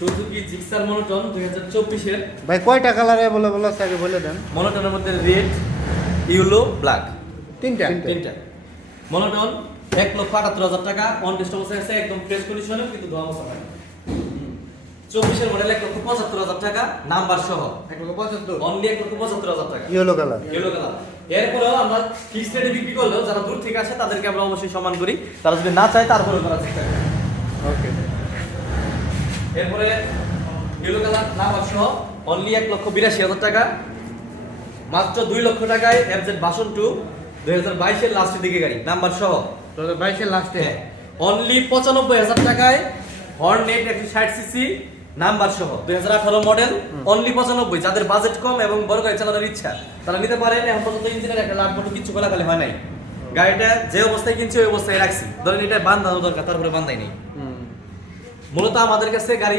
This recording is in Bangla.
সুজুকি জিক্সার মনোটন 2024 এর। ভাই কয়টা কালারে বলে আছে আগে বলে দেন। মনোটনের মধ্যে রেড, ইয়েলো, ব্ল্যাক তিনটা। মনোটন 1,78,000 টাকা। অন টেস্ট অবস্থায় আছে, একদম ফ্রেশ কন্ডিশনে, কিন্তু ধোয়া মোছা হয়। 24 এর মডেল 1,75,000 টাকা, নাম্বার সহ 175 অনলি 1,75,000 টাকা। Yellow colour. Yellow colour. এরপরেও আমরা ফিক্সড রেটে বিক্রি করলেও যারা দূর থেকে আসে তাদেরকে আমরা অবশ্যই সম্মান করি। তারা যদি না চায় তারপরেও করার চেষ্টা করি। ওকে। এরপরে ইয়েলো কালার নাম্বার সহ অনলি 1,82,000 টাকা। মাত্র 2 লক্ষ টাকায় এফজেড ভার্সন 2 2022 এর লাস্টের দিকে গাড়ি, নাম্বার সহ। 2022 এর লাস্টে অনলি 95,000 টাকায় হর্নেট 160 সিসি, নাম্বার সহ 2018 মডেল। অনলি 95। যাদের বাজেট কম এবং বড় গাড়ি চালানোর ইচ্ছা তারা নিতে পারেন। এখন পর্যন্ত ইঞ্জিনের একটা লাখ বটু কিছু খোলাখালি হয় নাই। গাড়িটা যে অবস্থায় কিনছি ওই অবস্থায় রাখছি। ধরেন এটা বান্ধানো দরকার, তারপরে বান্ধাই নেই। মূলত আমাদের কাছে গাড়ি